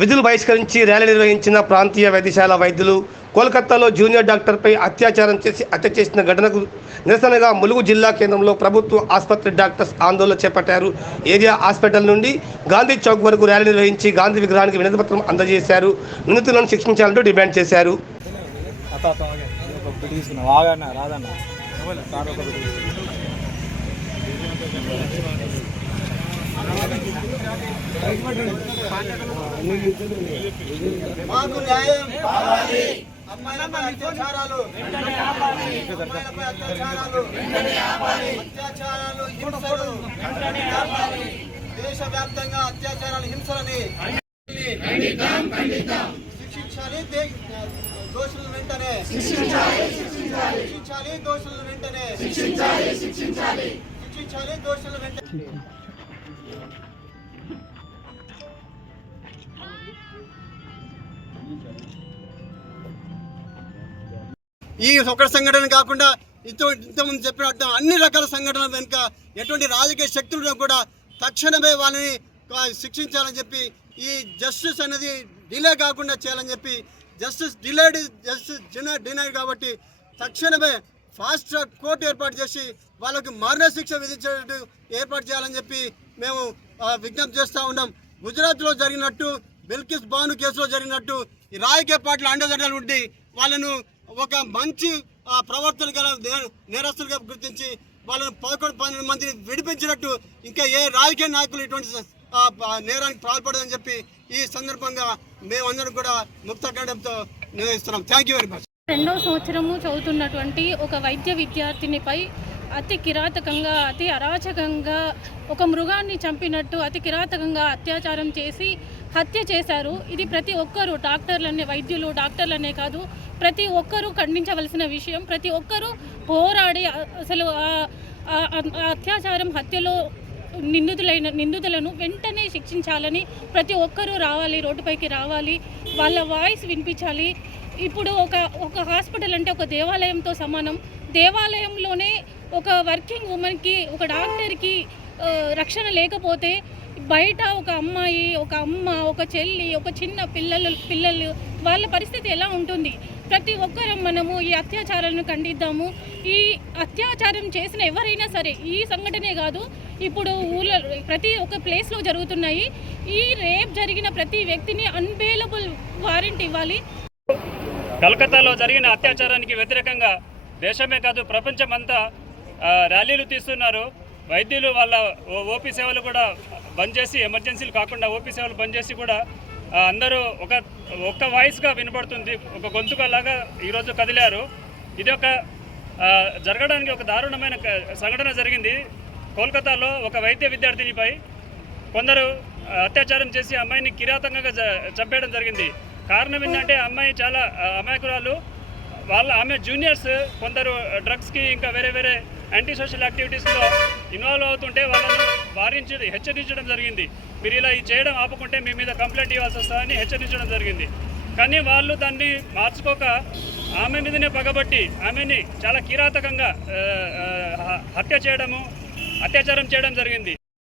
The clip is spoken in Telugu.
విధులు బహిష్కరించి ర్యాలీ నిర్వహించిన ప్రాంతీయ వైద్యశాల వైద్యులు కోల్కతాలో జూనియర్ డాక్టర్పై అత్యాచారం చేసి హత్య చేసిన ఘటనకు నిరసనగా ములుగు జిల్లా కేంద్రంలో ప్రభుత్వ ఆసుపత్రి డాక్టర్స్ ఆందోళన చేపట్టారు. ఏరియా హాస్పిటల్ నుండి గాంధీ చౌక్ వరకు ర్యాలీ నిర్వహించి గాంధీ విగ్రహానికి వినతిపత్రం అందజేశారు. నిందితులను శిక్షించాలంటూ డిమాండ్ చేశారు. మాకు న్యాయం కావాలి. అమ్మాయిలపై అత్యాచారాలు దేశవ్యాప్తంగా అత్యాచారాలు హింసలని శిక్షించాలి. దోషులను వెంటనే శిక్షించాలి. దోషులను వెంటనే శిక్షించాలి. దోషులను వెంటనే. ఈ ఒక సంఘటన కాకుండా ఇంతకుముందు చెప్పినట్టు అన్ని రకాల సంఘటనల వెనుక ఎటువంటి రాజకీయ శక్తులను కూడా తక్షణమే వాళ్ళని శిక్షించాలని చెప్పి, ఈ జస్టిస్ అనేది డిలే కాకుండా చేయాలని చెప్పి, జస్టిస్ డినైడ్ కాబట్టి తక్షణమే ఫాస్ట్ ట్రాక్ కోర్టు ఏర్పాటు చేసి వాళ్ళకి మరణ శిక్ష విధించేటట్టు ఏర్పాటు చేయాలని చెప్పి మేము విజ్ఞప్తి చేస్తూ ఉన్నాం. గుజరాత్లో జరిగినట్టు, బిల్కిస్ బాను కేసులో జరిగినట్టు ఈ రాజకీయ పార్టీల అండదండలు ఉండి వాళ్ళను ఒక మంచి ప్రవర్తన గల నేరస్తులుగా గుర్తించి వాళ్ళను 11-12 మందిని విడిపించినట్టు ఇంకా ఏ రాజకీయ నాయకులు ఇటువంటి నేరానికి పాల్పడదని చెప్పి ఈ సందర్భంగా మేమందరం కూడా ముక్త కంఠంతో నిర్వహిస్తున్నాం. Thank you very much. 2వ సంవత్సరము చదువుతున్నటువంటి ఒక వైద్య విద్యార్థినిపై అతి కిరాతకంగా, అతి అరాచకంగా, ఒక మృగాన్ని చంపినట్టు అతి కిరాతకంగా అత్యాచారం చేసి హత్య చేశారు. ఇది ప్రతి ఒక్కరూ, వైద్యులు డాక్టర్లనే కాదు, ప్రతి ఒక్కరూ ఖండించవలసిన విషయం. ప్రతి ఒక్కరూ పోరాడి అసలు అత్యాచారం, హత్యలో నిందితులను వెంటనే శిక్షించాలని ప్రతి ఒక్కరూ రావాలి, రోడ్డుపైకి రావాలి, వాళ్ళ వాయిస్ వినిపించాలి. ఇప్పుడు ఒక హాస్పిటల్ అంటే ఒక దేవాలయంతో సమానం. దేవాలయంలోనే ఒక వర్కింగ్ ఉమెన్కి, ఒక డాక్టర్కి రక్షణ లేకపోతే బయట ఒక అమ్మాయి, ఒక అమ్మ, ఒక చెల్లి, ఒక చిన్న పిల్లలు వాళ్ళ పరిస్థితి ఎలా ఉంటుంది? ప్రతి ఒక్కరం మనము ఈ అత్యాచారాలను ఖండిద్దాము. ఈ అత్యాచారం చేసిన ఎవరైనా సరే, ఈ సంఘటనే కాదు, ఇప్పుడు ఊళ్ళో ప్రతి ఒక్క ప్లేస్లో జరుగుతున్నాయి. ఈ రేప్ జరిగిన ప్రతి వ్యక్తిని అన్బెయిలబుల్ వారెంట్ ఇవ్వాలి. కలకత్తాలో జరిగిన అత్యాచారానికి వ్యతిరేకంగా దేశమే కాదు ప్రపంచమంతా ర్యాలీలు తీస్తున్నారు. వైద్యులు వాళ్ళ ఓపీ సేవలు కూడా బంద్ చేసి, ఎమర్జెన్సీలు కాకుండా ఓపీ సేవలు బంద్ చేసి కూడా అందరూ ఒక్క వాయిస్గా వినపడుతుంది, ఒక గొంతుకలాగా ఈరోజు కదిలారు. ఇది జరగడానికి ఒక దారుణమైన సంఘటన జరిగింది. కోల్కతాలో ఒక వైద్య విద్యార్థినిపై కొందరు అత్యాచారం చేసి అమ్మాయిని కిరాతకంగా చంపేయడం జరిగింది. కారణం ఏంటంటే అమ్మాయి చాలా అమాయకురాలు. ఆమె జూనియర్స్ కొందరు డ్రగ్స్కి ఇంకా వేరే యాంటీ సోషల్ యాక్టివిటీస్లో ఇన్వాల్వ్ అవుతుంటే వాళ్ళను హెచ్చరించడం జరిగింది. మీరు ఇలా చేయడం ఆపుకుంటే మీ మీద కంప్లైంట్ ఇవ్వాల్సి వస్తుందని హెచ్చరించడం జరిగింది. కానీ వాళ్ళు దాన్ని మార్చుకోక ఆమె మీదనే పగబట్టి ఆమెని చాలా కిరాతకంగా అత్యాచారం చేయడం జరిగింది.